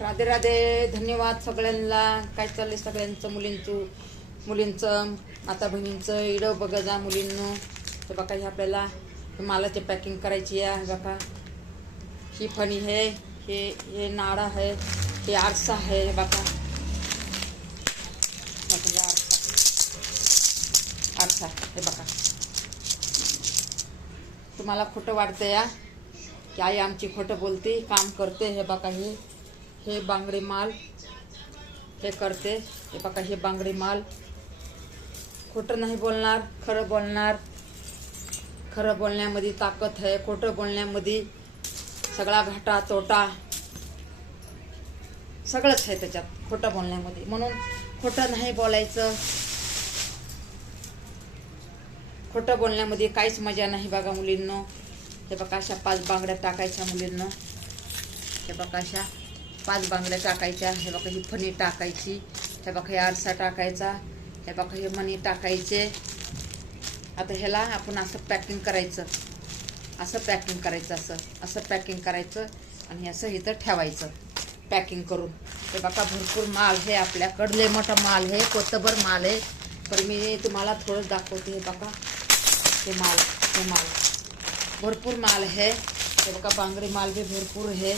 राधे राधे. धन्यवाद सगळ्यांना. काय चाललंय सगळ्यांचं, मुलींचं आता बहिणींचं इडं बघा जा मुलींनो. हे बघा हे आपल्याला मालाची पॅकिंग करायची आहे. बघा ही फणी आहे, हे नाडा आहे, हे आरसा आहे. बघा आरसा हे बघा. तुम्हाला खोटं वाटतं या की आई आमची खोटं बोलते, काम करते. हे बघा हे बांगडी माल हे करते. हे बघा हे बांगडी माल. खोटं नाही बोलणार, खरं बोलणार. खरं बोलण्यामध्ये ताकद आहे, खोटं बोलण्यामध्ये सगळा घाटा तोटा सगळंच आहे त्याच्यात, खोटं बोलण्यामध्ये. म्हणून खोटं नाही बोलायचं. खोटं बोलण्यामध्ये काहीच मजा नाही बघा मुलींनो. हे बघा अशा 5 बांगड्या टाकायच्या मुलींनो. हे बघा अशा 5 बांगड्या टाकायच्या. हे बघा ही फणी टाकायची. हे बघा हे आरसा टाकायचा. हे बघा हे मणी टाकायचे. आता ह्याला आपण असं पॅकिंग करायचं, असं पॅकिंग करायचं, असं पॅकिंग करायचं आणि असं इथं ठेवायचं पॅकिंग करून. हे बघा भरपूर माल आहे आपल्याकडं, लय मोठा माल आहे, कोतभर माल आहे. पण मी तुम्हाला थोडं दाखवते. हे बघा हे माल भरपूर माल आहे. हे बघा बांगडी माल बी भरपूर आहे.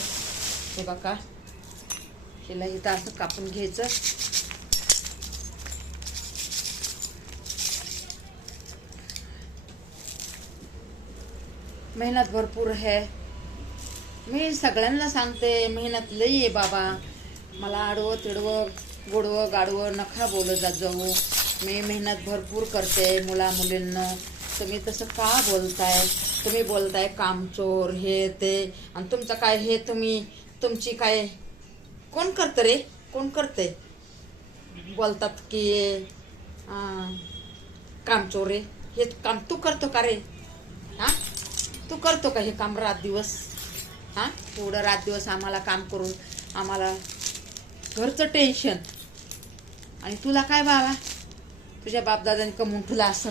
हे बघा हिला इथं असं कापून घ्यायचं. मेहनत भरपूर आहे. मी सगळ्यांना सांगते मेहनत लई आहे बाबा. मला आडवं तिडवं गोडवं गाडवं नका बोलत जा जाऊ. मी मेहनत भरपूर करते मुलींनो. तुम्ही तसं का बोलताय? तुम्ही बोलताय कामचोर हे ते. आणि तुमचं काय हे तुमची काय कोण करतं रे? कोण करते? बोलतात की कामचोर रे. हे काम तू करतो का रे? हा तू करतो का हे काम रात दिवस? हा एवढं रात दिवस आम्हाला काम करून आम्हाला घरचं टेन्शन. आणि तुला काय बाबा, तुझ्या बापदादाने कमवून तुला असं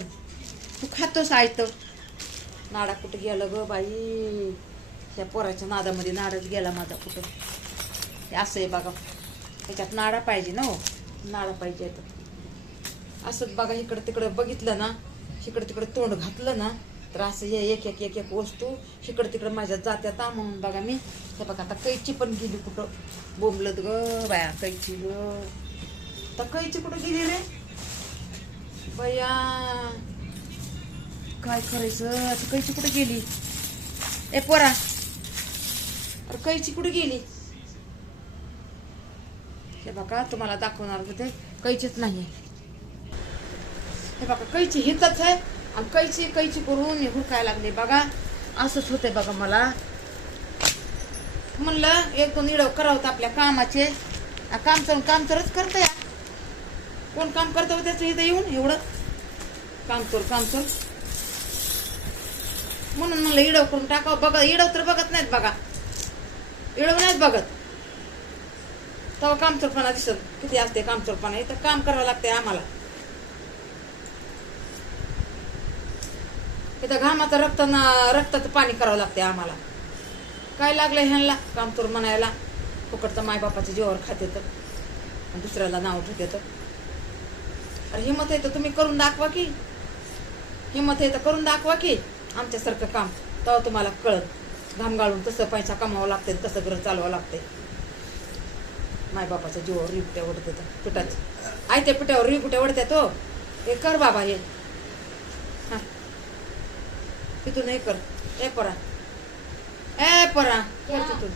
तू खातोस आयतं. नाडा कुठं गेलं ग बाई? त्या पोराच्या नादामध्ये नाडाच गेला माझा कुठं. हे असं आहे बघा. त्याच्यात नाडा पाहिजे ना. हो नाडा पाहिजे. तर असंच बघा इकडं तिकडं बघितलं ना, इकडं तिकडं तोंड घातलं ना तर असं हे एक एक एक एक वस्तू इकडं तिकडं माझ्या जात्यात. म्हणून बघा मी हे बघा आता कैची पण गेली कुठं. बोंबलत ग बाया कैची ग. तर कैची कुठं गेली रे बया? काय करायचं आता? कैची कुठे गेली? ए पोरा, अरे कैची कुठे गेली? हे बघा तुम्हाला दाखवणार होते, कैचीच नाही. हे बघा कैची हितच आहे आणि कैची करून हुडकायला लागले. बघा असंच होते बघा. मला म्हणलं 1-2 इडव करावं आपल्या कामाचे. काम तरच करता या. कोण काम करतं त्याचं इथं येऊन एवढं काम कर. म्हणून म्हणलं इडव करून टाकावं. बघा इडव तर बघत नाहीत बघा. इडव नाहीत बघत. तेव्हा कामचोरपणा दिसत किती असते कामचोरपणा. इथं काम करावं लागते आम्हाला. इथं घामाचं रक्ताचं पाणी करावं लागते आम्हाला. काय लागलंय ह्यांना कामचोर म्हणायला? फुकटचं मायबापाच्या जीवावर खाते तर दुसऱ्याला नाव ठेवते. अरे हिंमत आहे तर तुम्ही करून दाखवा की. हिंमत आहे तर करून दाखवा की आमच्यासारखं काम. तेव्हा तुम्हाला कळत. घाम गाळून तसं पैसा कमावं लागते, तसं घर चालवावं लागते. मायबापाच्या जीवावर रिपट्या ओढते तर पिठाच्या आयत्या पिठावर रिपट्या ओढत्या. तो हे कर बाबा. हे हा तिथून हे कर. ए परा कर तिथून.